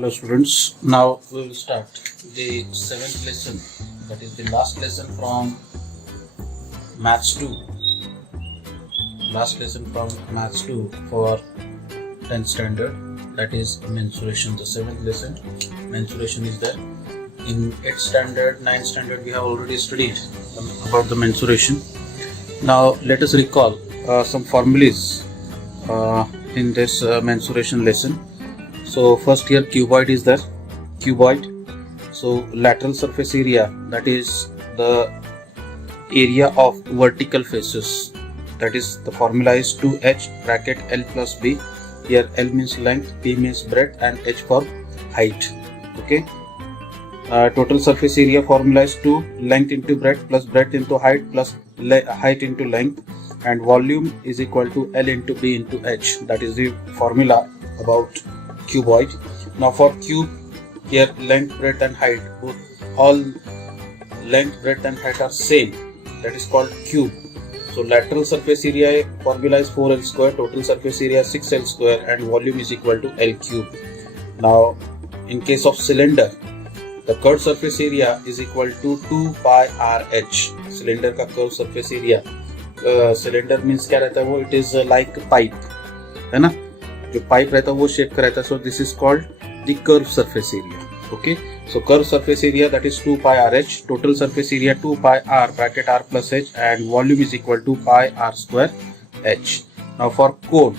Hello students, now we will start the 7th lesson, that is the last lesson from Maths 2. Last lesson from Maths 2 for 10th standard, that is mensuration. The 7th lesson, mensuration is there. In 8th standard, 9th standard we have already studied about the mensuration. Now let us recall some formulas in this mensuration lesson. So first here cuboid is there, cuboid. So lateral surface area, that is the area of vertical faces, that is the formula is 2h bracket L plus B. Here L means length, B means breadth and H for height. Okay. Total surface area formula is 2 length into breadth plus breadth into height plus height into length, and volume is equal to L into B into H. That is the formula about cuboid. Now for cube, here length, breadth and height, both all length, breadth and height are same, that is called cube. So lateral surface area formula is 4L square, total surface area 6L square and volume is equal to L cube. Now in case of cylinder, the curved surface area is equal to 2 pi RH. Cylinder का curved surface area, cylinder means क्या रहता है वो, it is like pipe, है ना, जो pipe रहता है वो शेप का रहता है. So this is called the curve surface area. Okay, so curve surface area that is 2 pi RH, total surface area 2 pi R bracket R plus H and volume is equal to pi R square H. Now for cone,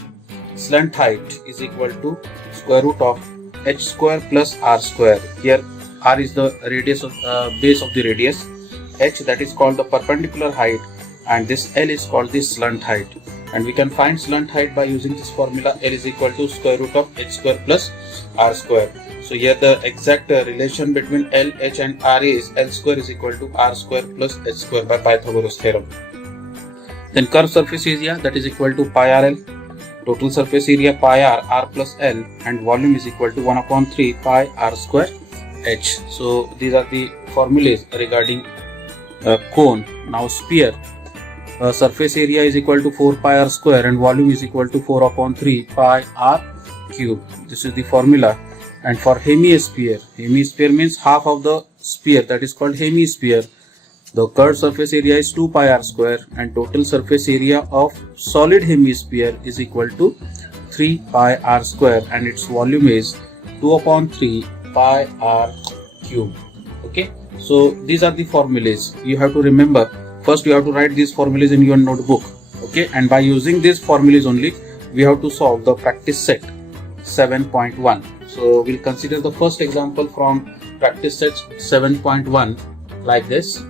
slant height is equal to square root of H square plus R square. Here R is the radius of base of the radius, H that is called the perpendicular height and this L is called the slant height. And we can find slant height by using this formula. L is equal to square root of H square plus R square. So here the exact relation between L, H and R is L square is equal to R square plus H square by Pythagoras theorem. Then curved surface area, that is equal to pi RL, total surface area pi R, R plus L and volume is equal to 1 upon 3 pi R square H. So these are the formulas regarding cone. Now sphere, surface area is equal to 4 pi R square and volume is equal to 4 upon 3 pi R cube. This is the formula. And for hemisphere, hemisphere means half of the sphere, that is called hemisphere. The curved surface area is 2 pi R square and total surface area of solid hemisphere is equal to 3 pi R square and its volume is 2 upon 3 pi R cube. Okay, so these are the formulas you have to remember. First you have to write these formulas in your notebook. Okay, and by using these formulas only we have to solve the practice set 7.1. So we'll consider the first example from practice set 7.1 like this.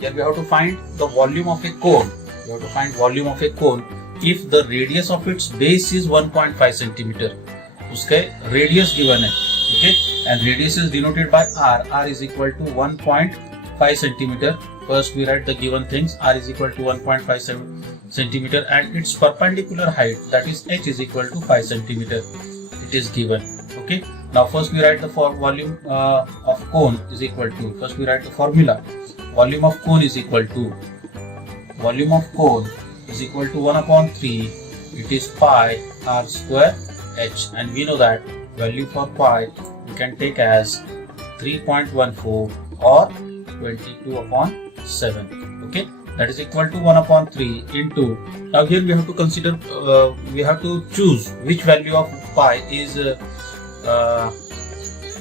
Here we have to find the volume of a cone. We have to find volume of a cone if the radius of its base is 1.5 centimeter. उसके radius given है, okay, and radius is denoted by R. R is equal to 1.5 centimeter. First we write the given things. R is equal to 1.57 centimeter and its perpendicular height, that is H is equal to 5 centimeter. It is given. Okay. Now first we write the volume of cone is equal to, first we write the formula. Volume of cone is equal to, volume of cone is equal to 1 upon 3. It is pi R square H, and we know that value for pi we can take as 3.14 or 22 upon 7. Okay, that is equal to 1 upon 3 into, now here we have to consider, we have to choose which value of pi is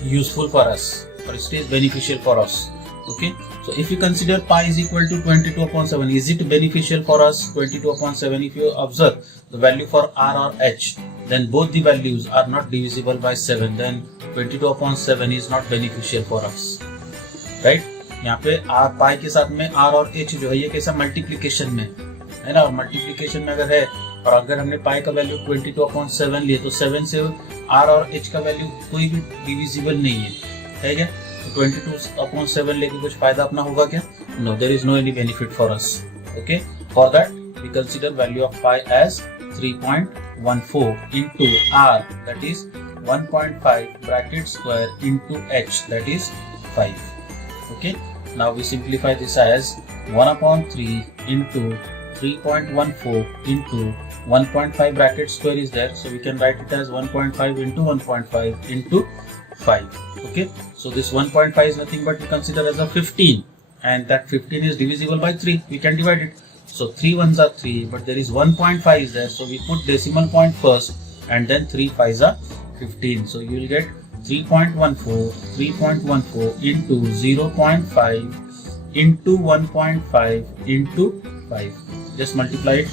useful for us, or it is beneficial for us. Okay, so if you consider pi is equal to 22 upon 7, is it beneficial for us? 22 upon 7, if you observe the value for R or H, then both the values are not divisible by 7, then 22 upon 7 is not beneficial for us, right? यहाँ पे R पाई के साथ में R और H जो है ये कैसा मल्टीप्लिकेशन में है ना, और मल्टीप्लिकेशन में अगर है और अगर हमने पाई का वैल्यू 22 अपॉन 7 लिए तो 7 से R और H का वैल्यू कोई भी डिविजिबल नहीं है क्या? तो 22 अपॉन 7 लेके कुछ फायदा अपना होगा क्या? No, there is no any benefit for us. Okay, for that we consider value of pi as 3.14 into R, that is 1.5 bracket square into H, that is 5. Okay, now we simplify this as 1 upon 3 into 3.14 into 1.5 bracket square is there, so we can write it as 1.5 into 1.5 into 5. Okay, so this 1.5 is nothing but we consider as a 15, and that 15 is divisible by 3. We can divide it. So 3 ones are 3, but there is 1.5 is there, so we put decimal point first and then 3 5s are 15. So you will get 3.14 into 0.5 into 1.5 into 5. Just multiply it.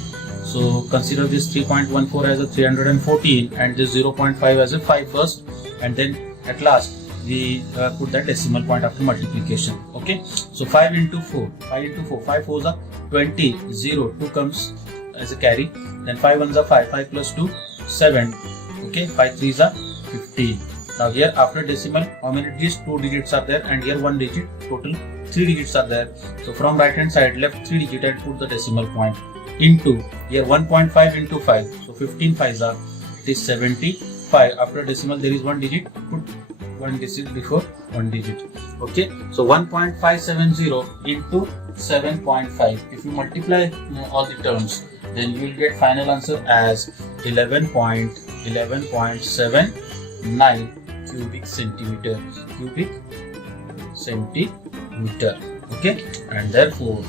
So consider this 3.14 as a 314 and this 0.5 as a 5 first, and then at last we put that decimal point after multiplication. Okay, so 5 into 4, 5 4s are 20, 0, 2 comes as a carry, then 5 ones are 5, 5 plus 2, 7. Okay, 5 3s are 15. Now here after decimal, how many digits? 2 digits are there, and here 1 digit, total 3 digits are there. So from right hand side, left 3 digit and put the decimal point into here 1.5 into 5. So 15 5s are, it is 75. After decimal there is 1 digit, put 1 digit before 1 digit. Okay, so 1.570 into 7.5. If you multiply all the terms, then you will get final answer as 11.79 cubic centimeter. Okay, and therefore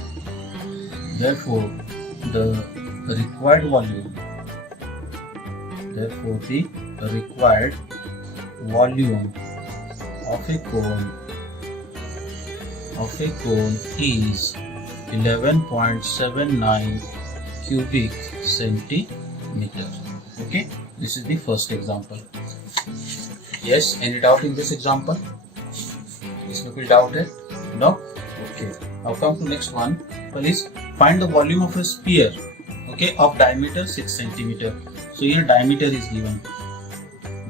the required volume of a cone is 11.79 cubic centimeter. Okay, this is the first example. Yes, any doubt in this example? इसमें कोई doubt है? No? Okay. Now come to next one. Please find the volume of a sphere, okay, of diameter 6 centimeter. So here diameter is given.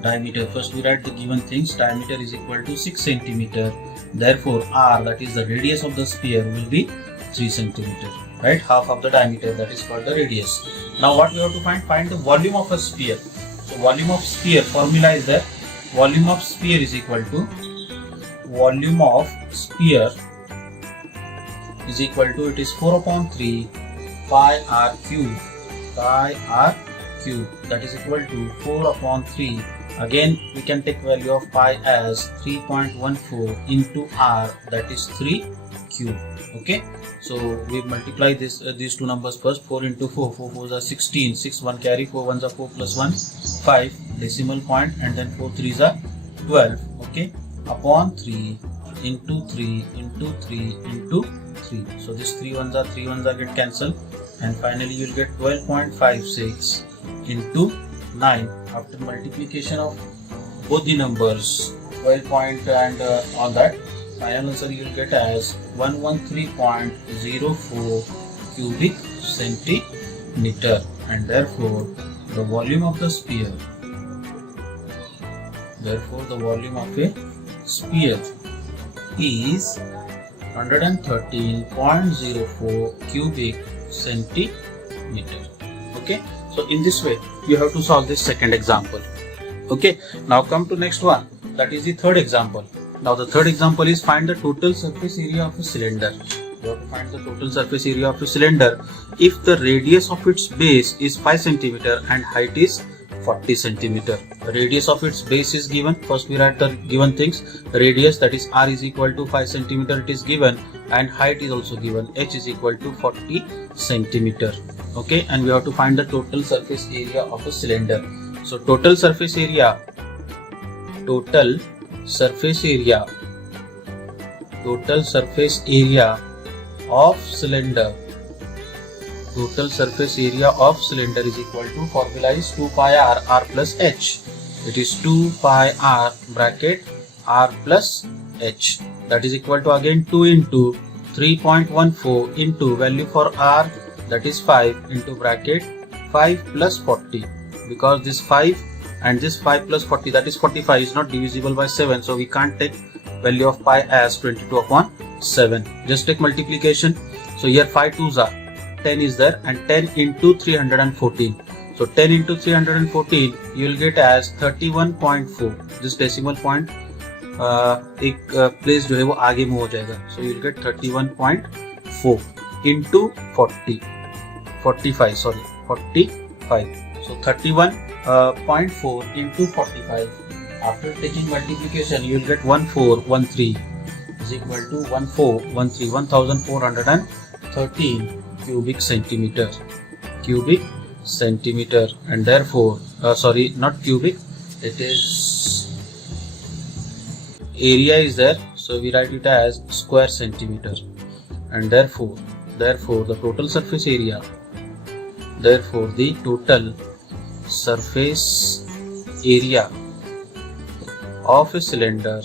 Diameter, first we write the given things. Diameter is equal to 6 centimeter. Therefore R, that is the radius of the sphere, will be 3 centimeter. Right? Half of the diameter, that is called the radius. Now what we have to find? Find the volume of a sphere. So volume of sphere, formula is that volume of sphere is equal to it is 4/3 pi r cube, that is equal to 4/3. Again we can take value of pi as 3.14 into r, that is 3 cube. Okay, so we multiply this these two numbers first. 4 into 4, 4 4s are 16, 6 1 carry, 4 1s are 4 plus 1 5, decimal point, and then 4 3s are 12. Okay, upon 3 into 3 into 3 into 3. So this 3 ones are get cancelled, and finally you will get 12.56 into 9. After multiplication of both the numbers, 12 point and all that, final answer you will get as 113.04 cubic centimeter, and therefore the volume of a sphere is 113.04 cubic centimeter. Okay, so in this way you have to solve this second example. Okay, now come to next one, that is the third example. Now the third example is find the total surface area of a cylinder. You have to find the total surface area of a cylinder if the radius of its base is 5 centimeter and height is 40 centimeter. The radius of its base is given. First we write the given things. Radius, that is r, is equal to 5 centimeter, it is given, and height is also given. H is equal to 40 centimeter. Okay, and we have to find the total surface area of a cylinder. So total surface area of cylinder is equal to, formula is 2 pi r, r plus h. It is 2 pi r bracket r plus h, that is equal to again 2 into 3.14 into value for r, that is 5, into bracket 5 plus 40, because this 5 and this 5 plus 40, that is 45, is not divisible by 7, so we can't take value of pi as 22/7. Just take multiplication. So here 5 2s are 10 is there, and 10 into 314. So 10 into 314 you will get as 31.4. This decimal point एक place जो है वो आगे में हो जाएगा. So you will get 31.4 into 45. So 31.4 into 45. After taking multiplication, you will get 1413 is equal to 1413 1413 cubic centimeter. Cubic centimeter, and therefore sorry, not cubic, it is area is there, so we write it as square centimeter, and therefore the total surface area, therefore the total surface area of a cylinder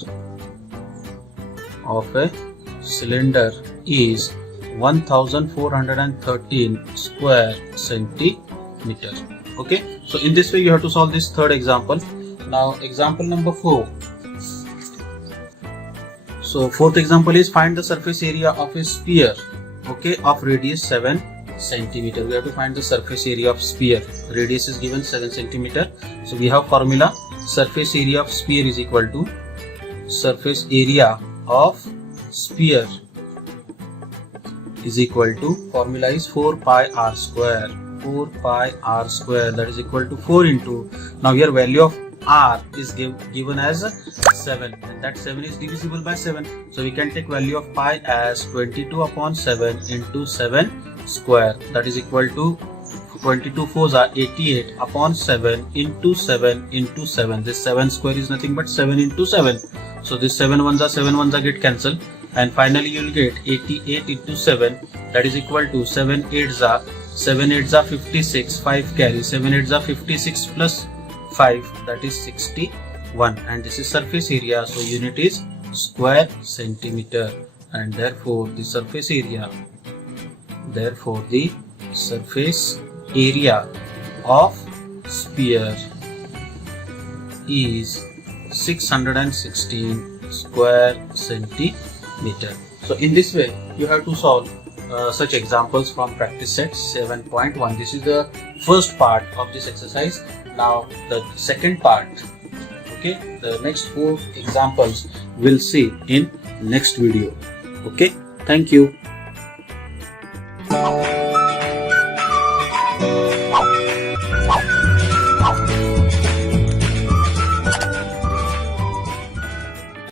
is 1413 square centimeter. Okay, so in this way you have to solve this third example. Now example number 4. So fourth example is find the surface area of a sphere, okay, of radius 7 centimeter. We have to find the surface area of sphere. Radius is given 7 centimeter. So we have formula: surface area of sphere is equal to surface area of sphere is equal to, formula is 4 pi r square. 4 pi r square, that is equal to 4 into, now here value of r is given as 7, and that 7 is divisible by 7, so we can take value of pi as 22 upon 7 into 7 square, that is equal to 22 4s are 88 upon 7 into 7 into 7. This 7 square is nothing but 7 into 7, so this 7 ones are get cancelled, and finally you will get 88 into 7, that is equal to 7 8s are 56, 5 carry, 7 8s are 56 plus 5, that is 61, and this is surface area, so unit is square centimeter, and therefore the surface area of sphere is 616 square centimeter. So in this way you have to solve such examples from practice set 7.1. This is the first part of this exercise. Now the second part, okay, the next 4 examples we'll see in next video. Okay, thank you.